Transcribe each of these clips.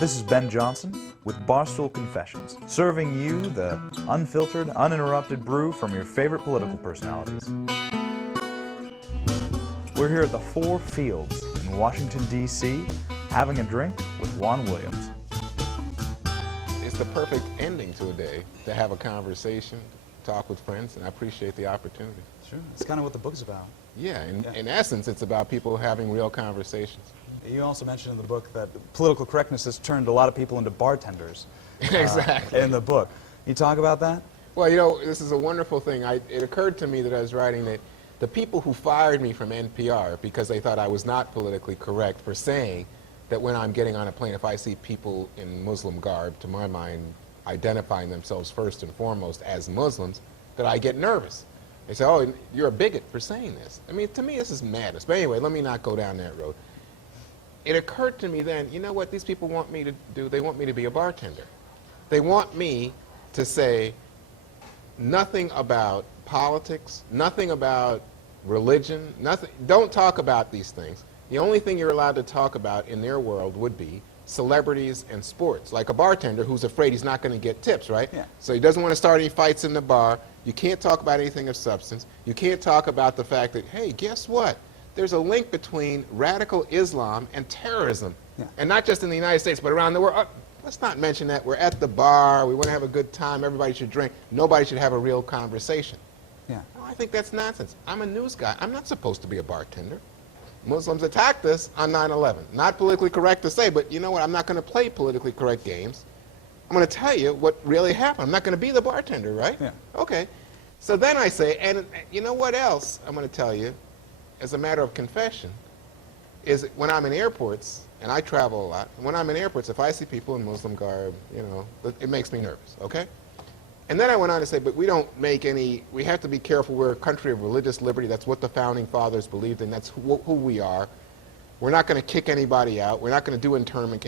This is Ben Johnson with Barstool Confessions, serving you the unfiltered, uninterrupted brew from your favorite political personalities. We're here at the Four Fields in Washington, D.C., having a drink with Juan Williams. It's the perfect ending to a day, to have a conversation, talk with friends, and I appreciate the opportunity. Sure. It's kind of what the book's about. Yeah, in essence, it's about people having real conversations. You also mentioned in the book that political correctness has turned a lot of people into bartenders. Exactly. In the book. Can you talk about that? Well, you know, this is a wonderful thing. It occurred to me that I was writing that the people who fired me from NPR because they thought I was not politically correct for saying that when I'm getting on a plane, if I see people in Muslim garb, to my mind, identifying themselves first and foremost as Muslims, that I get nervous. They say, oh, you're a bigot for saying this. I mean, to me, this is madness. But anyway, let me not go down that road. It occurred to me then, you know what these people want me to do? They want me to be a bartender. They want me to say nothing about politics, nothing about religion, nothing. Don't talk about these things. The only thing you're allowed to talk about in their world would be celebrities and sports. Like a bartender who's afraid he's not going to get tips, right? Yeah. So he doesn't want to start any fights in the bar. You can't talk about anything of substance. You can't talk about the fact that, hey, guess what? There's a link between radical Islam and terrorism. Yeah. And not just in the United States, but around the world. Let's not mention that. We're at the bar. We want to have a good time. Everybody should drink. Nobody should have a real conversation. Yeah. Well, I think that's nonsense. I'm a news guy. I'm not supposed to be a bartender. Muslims attacked us on 9/11. Not politically correct to say, but you know what? I'm not going to play politically correct games. I'm going to tell you what really happened. I'm not going to be the bartender, right? Yeah. Okay. So then I say, and you know what else I'm going to tell you, as a matter of confession, is when I'm in airports, and I travel a lot, when I'm in airports, if I see people in Muslim garb, you know, it makes me nervous, okay? And then I went on to say, but we don't make any, we have to be careful. We're a country of religious liberty. That's what the founding fathers believed in. That's who we are. We're not going to kick anybody out. We're not going to do internment.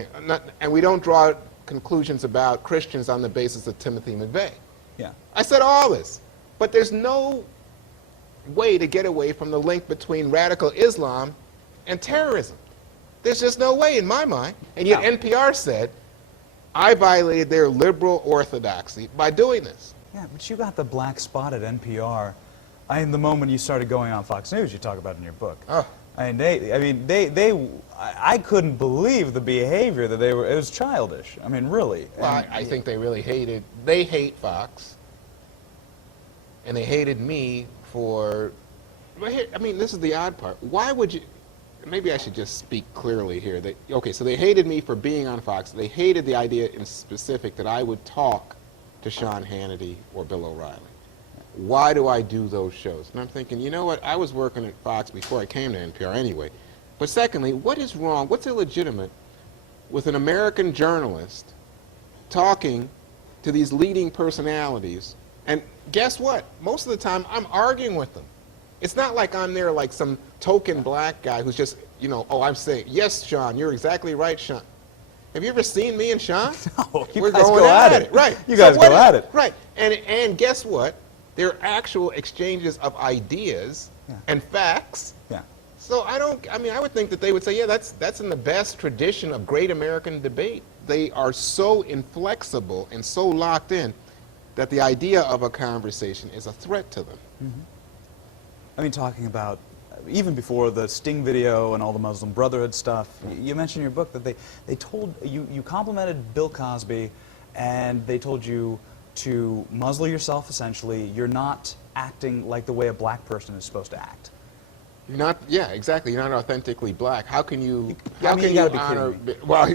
And we don't draw conclusions about Christians on the basis of Timothy McVeigh. Yeah. I said all this, but there's no way to get away from the link between radical Islam and terrorism. There's just no way in my mind. And yet NPR said, I violated their liberal orthodoxy by doing this. Yeah, but you got the black spot at NPR. The moment you started going on Fox News, you talk about it in your book. Oh. I couldn't believe the behavior that it was childish. I mean, really. Well, I think they really they hate Fox. And they hated me for, I mean, this is the odd part. Why would you, maybe I should just speak clearly here. Okay, so they hated me for being on Fox. They hated the idea in specific that I would talk to Sean Hannity or Bill O'Reilly. Why do I do those shows? And I'm thinking, you know what, I was working at Fox before I came to NPR anyway. But secondly, what is wrong, what's illegitimate with an American journalist talking to these leading personalities? And guess what? Most of the time, I'm arguing with them. It's not like I'm there like some token black guy who's just, you know, oh, I'm saying, yes, Sean, you're exactly right, Sean. Have you ever seen me and Sean? No, We're guys going at it. Right. You guys go at it. Right. And guess what? There are actual exchanges of ideas and facts. Yeah. So I mean, I would think that they would say, yeah, that's in the best tradition of great American debate. They are so inflexible and so locked in that the idea of a conversation is a threat to them. Mm-hmm. I mean, talking about, even before the Sting video and all the Muslim Brotherhood stuff, you mentioned in your book that they told, you complimented Bill Cosby, and they told you to muzzle yourself, essentially. You're not acting like the way a black person is supposed to act. You're not, yeah, exactly. You're not authentically black. How can you, I mean, you gotta be honor, kidding me. well,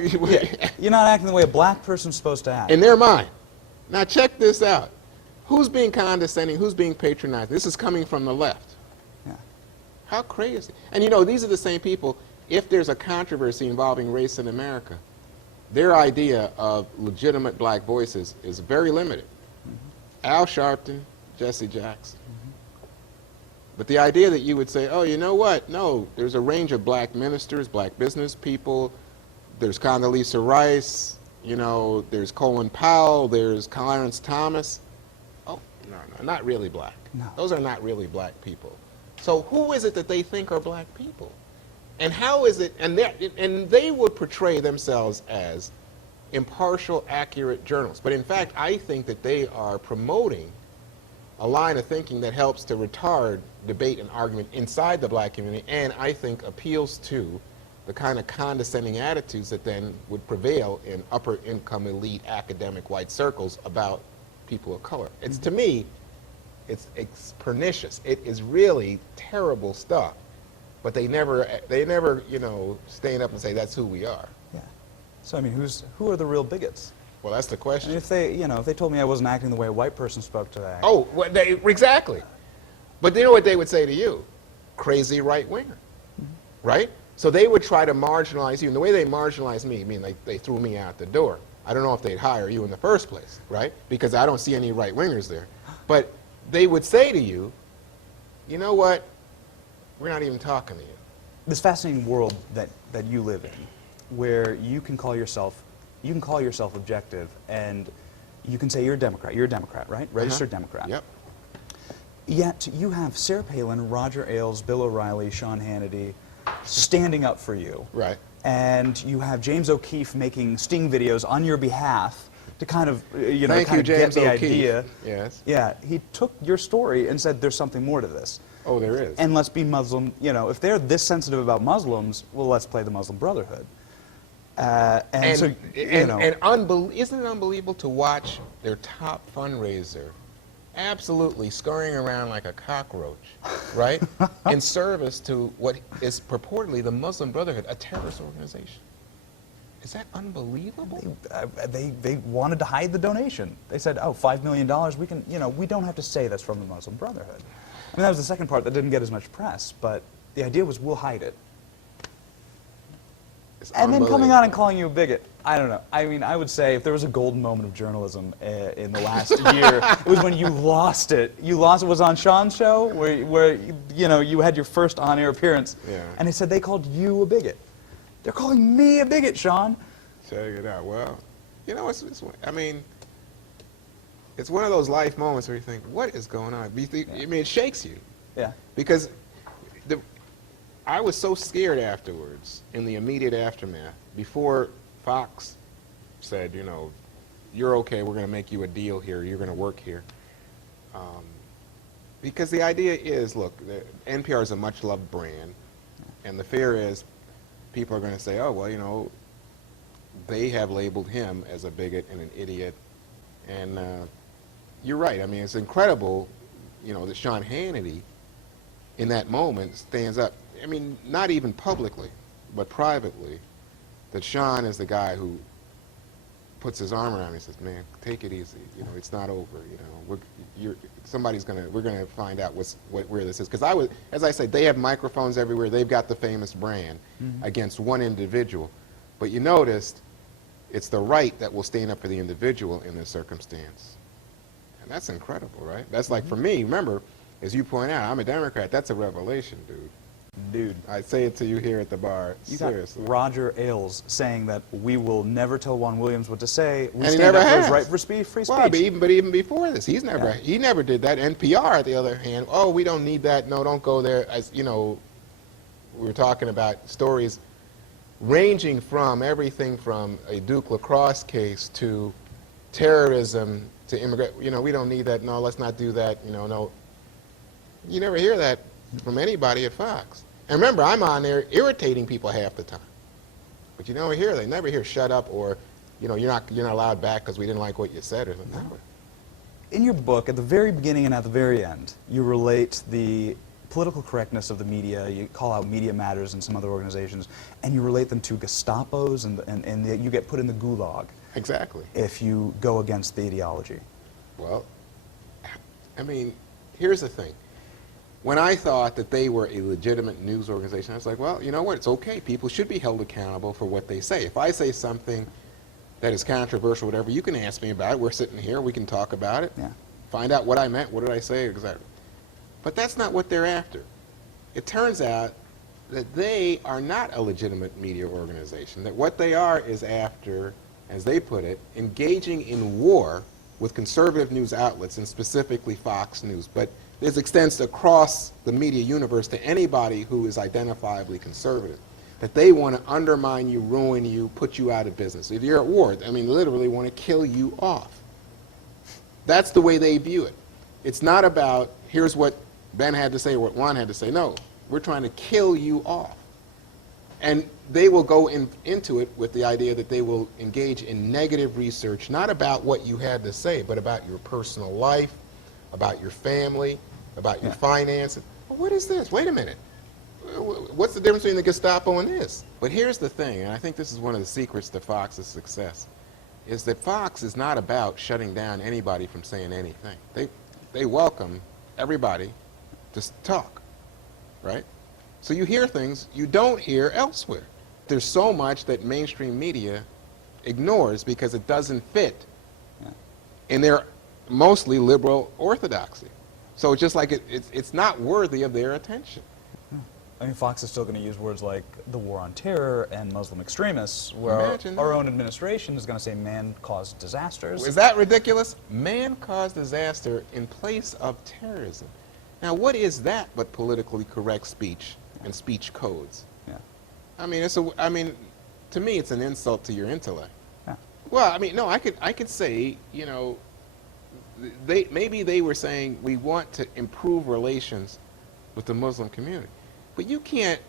You're not acting the way a black person's supposed to act. in their mind. Now check this out. Who's being condescending? Who's being patronizing? This is coming from the left. Yeah. How crazy. And you know, these are the same people, if there's a controversy involving race in America, their idea of legitimate black voices is very limited. Mm-hmm. Al Sharpton, Jesse Jackson. Mm-hmm. But the idea that you would say, oh, you know what? No, there's a range of black ministers, black business people, there's Condoleezza Rice, you know, there's Colin Powell, there's Clarence Thomas. Oh, no, not really black. No. Those are not really black people. So who is it that they think are black people? And how is it, and they would portray themselves as impartial, accurate journalists. But in fact, I think that they are promoting a line of thinking that helps to retard debate and argument inside the black community, and I think appeals to the kind of condescending attitudes that then would prevail in upper income elite academic white circles about people of color. It's, to me, it's pernicious. It is really terrible stuff. But they never, you know, stand up and say that's who we are. Yeah. So I mean, who are the real bigots? Well, that's the I question. mean, if they told me I wasn't acting the way a white person spoke today. Oh, well, exactly. But you know what they would say to you? Crazy right winger, right? So they would try to marginalize you, and the way they marginalize me, I mean, they threw me out the door. I don't know if they'd hire you in the first place, right? Because I don't see any right wingers there. But they would say to you, you know what? We're not even talking to you. This fascinating world that you live in, where you can call yourself objective, and you can say you're a Democrat, right? Registered Democrat. Yep. Yet you have Sarah Palin, Roger Ailes, Bill O'Reilly, Sean Hannity standing up for you. Right. And you have James O'Keefe making sting videos on your behalf to kind of, Thank you, get James the O'Keefe. idea. Yes. Yeah, he took your story and said there's something more to this. Oh, there is. And let's be Muslim, if they're this sensitive about Muslims, well, let's play the Muslim Brotherhood. Isn't it unbelievable to watch their top fundraiser absolutely scurrying around like a cockroach, right? In service to what is purportedly the Muslim Brotherhood, a terrorist organization. Is that unbelievable? They wanted to hide the donation. They said, oh, $5 million, we can, we don't have to say that's from the Muslim Brotherhood. I mean, that was the second part that didn't get as much press, but the idea was we'll hide it. And then coming on and calling you a bigot, I don't know. I mean, I would say if there was a golden moment of journalism in the last year, it was when you lost it. You lost it was on Sean's show where you had your first on-air appearance, and they said they called you a bigot. They're calling me a bigot, Sean. Check it out. Well, I mean, it's one of those life moments where you think, what is going on? I mean, it shakes you. Yeah. Because I was so scared afterwards, in the immediate aftermath, before Fox said, you're okay, we're going to make you a deal here, you're going to work here. Because the idea is, look, NPR is a much-loved brand, and the fear is people are going to say, oh, well, they have labeled him as a bigot and an idiot. And you're right. I mean, it's incredible, that Sean Hannity, in that moment, stands up. I mean, not even publicly, but privately, that Sean is the guy who puts his arm around me and says, man, take it easy. It's not over. We're gonna find out where this is. Because as I said, they have microphones everywhere. They've got the famous brand against one individual. But you noticed it's the right that will stand up for the individual in this circumstance. And that's incredible, right? That's like, for me, remember, as you point out, I'm a Democrat. That's a revelation, dude. I say it to you here at the bar. Seriously. Got Roger Ailes saying that we will never tell Juan Williams what to say. We and stand he never up for has. his right for free speech. Well, but even before this, he never did that. NPR, on the other hand, oh, we don't need that. No, don't go there. As we were talking about stories ranging from everything from a Duke lacrosse case to terrorism to immigrant. We don't need that. No, let's not do that. No. You never hear that from anybody at Fox. And remember, I'm on there irritating people half the time. But they never hear shut up or, you're not allowed back because we didn't like what you said or something. No. In your book, at the very beginning and at the very end, you relate the political correctness of the media. You call out Media Matters and some other organizations, and you relate them to Gestapos, and you get put in the gulag. Exactly. If you go against the ideology. Well, I mean, here's the thing. When I thought that they were a legitimate news organization, I was like, well, you know what? It's okay. People should be held accountable for what they say. If I say something that is controversial, whatever, you can ask me about it. We're sitting here. We can talk about it. Yeah. Find out what I meant. What did I say exactly? But that's not what they're after. It turns out that they are not a legitimate media organization, that what they are is after, as they put it, engaging in war with conservative news outlets, and specifically Fox News. But this extends across the media universe to anybody who is identifiably conservative. that they want to undermine you, ruin you, put you out of business. If you're at war, I mean, literally want to kill you off. That's the way they view it. It's not about, here's what Ben had to say or what Juan had to say. No, we're trying to kill you off. And they will go into it with the idea that they will engage in negative research, not about what you had to say, but about your personal life, about your family, about your finances. Well, what is this? Wait a minute. What's the difference between the Gestapo and this? But here's the thing, and I think this is one of the secrets to Fox's success, is that Fox is not about shutting down anybody from saying anything. They welcome everybody to talk, right? So you hear things you don't hear elsewhere. There's so much that mainstream media ignores because it doesn't fit in their mostly liberal orthodoxy. So it's just like it's not worthy of their attention. I mean, Fox is still going to use words like the war on terror and Muslim extremists, where Imagine our that. own administration is going to say man-caused disasters. Is that ridiculous? Man-caused disaster in place of terrorism. Now, what is that but politically correct speech and speech codes? Yeah. I mean, to me, it's an insult to your intellect. Yeah. Well, I mean, no, I could say, you know, maybe they were saying we want to improve relations with the Muslim community, but you can't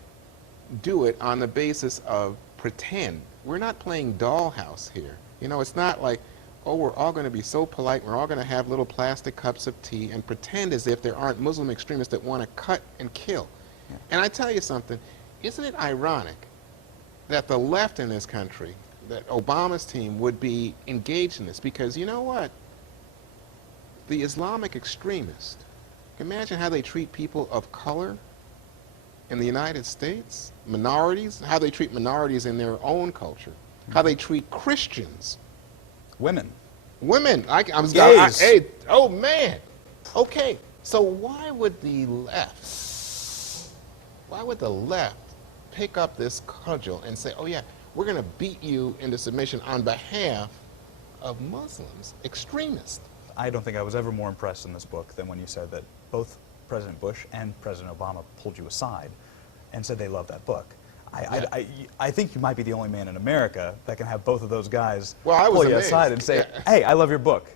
do it on the basis of pretend. We're not playing dollhouse here. You know, it's not like, oh, we're all going to be so polite, we're all going to have little plastic cups of tea and pretend as if there aren't Muslim extremists that want to cut and kill. Yeah. And I tell you something, isn't it ironic that the left in this country, that Obama's team would be engaged in this? Because you know what? The Islamic extremists, imagine how they treat people of color in the United States, minorities, how they treat minorities in their own culture, how they treat Christians. Women. Women. Gays. Oh, man. Okay, so why would the left pick up this cudgel and say, oh, yeah, we're going to beat you into submission on behalf of Muslims, extremists? I don't think I was ever more impressed in this book than when you said that both President Bush and President Obama pulled you aside and said they loved that book. I think you might be the only man in America that can have both of those guys pull you aside and say, hey, I love your book.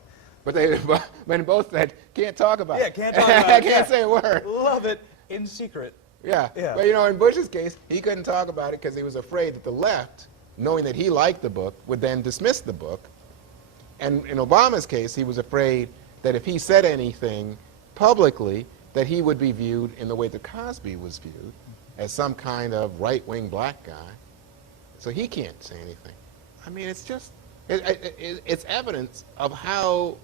But they both said, can't talk about it. Yeah, can't talk about it. Can't say a word. Love it in secret. Yeah. But you know, in Bush's case, he couldn't talk about it because he was afraid that the left, knowing that he liked the book, would then dismiss the book. And in Obama's case, he was afraid that if he said anything publicly, that he would be viewed in the way that Cosby was viewed, as some kind of right-wing black guy. So he can't say anything. I mean, it's just, it's evidence of how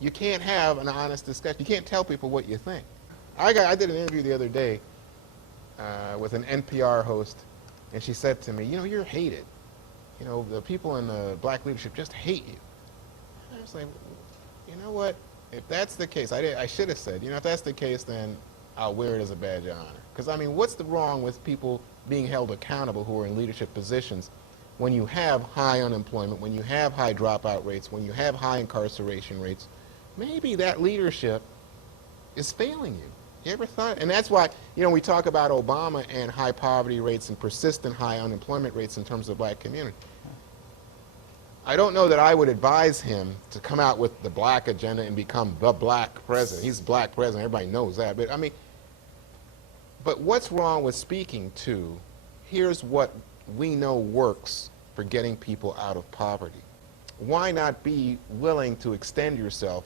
you can't have an honest discussion. You can't tell people what you think. I did an interview the other day with an NPR host, and she said to me, you know, you're hated. You know, the people in the black leadership just hate you. And I was like, you know what? If that's the case, I should have said, you know, if that's the case, then I'll wear it as a badge of honor. Because, I mean, what's the wrong with people being held accountable who are in leadership positions when you have high unemployment, when you have high dropout rates, when you have high incarceration rates? Maybe that leadership is failing you. You ever thought? And that's why, you know, we talk about Obama and high poverty rates and persistent high unemployment rates in terms of the black community. I don't know that I would advise him to come out with the black agenda and become the black president. He's the black president, everybody knows that. But I mean, but what's wrong with speaking to, here's what we know works for getting people out of poverty. Why not be willing to extend yourself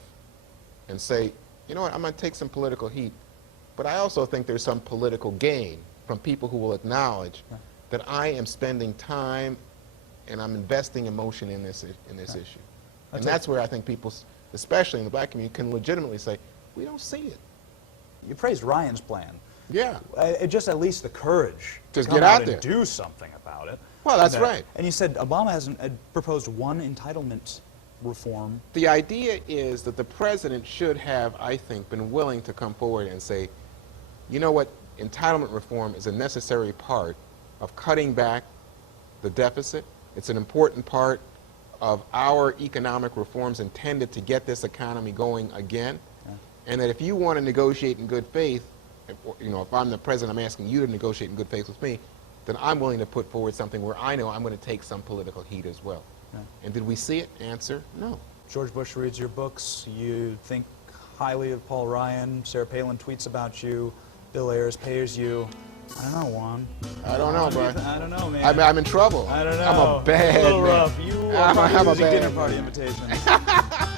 and say, you know what, I'm going to take some political heat, but I also think there's some political gain from people who will acknowledge that I am spending time and I'm investing emotion in this issue. And that's where I think people, especially in the black community, can legitimately say, we don't see it. You praised Ryan's plan. Yeah. Just at least the courage to come get out and there. do something about it. Well, that's right. And you said Obama hasn't proposed one entitlement reform. The idea is that the president should have, I think, been willing to come forward and say, you know what, entitlement reform is a necessary part of cutting back the deficit. It's an important part of our economic reforms intended to get this economy going again. Yeah. And that if you want to negotiate in good faith, you know, if I'm the president, I'm asking you to negotiate in good faith with me, then I'm willing to put forward something where I know I'm going to take some political heat as well. Yeah. And did we see it? Answer, no. George Bush reads your books. You think highly of Paul Ryan. Sarah Palin tweets about you. Bill Ayers pays you. I don't know, Juan. I don't know, bro. I don't know, man. I'm in trouble. I don't know. I'm a bad It's a little man. rough. You are I'm a using bad dinner man. party invitations.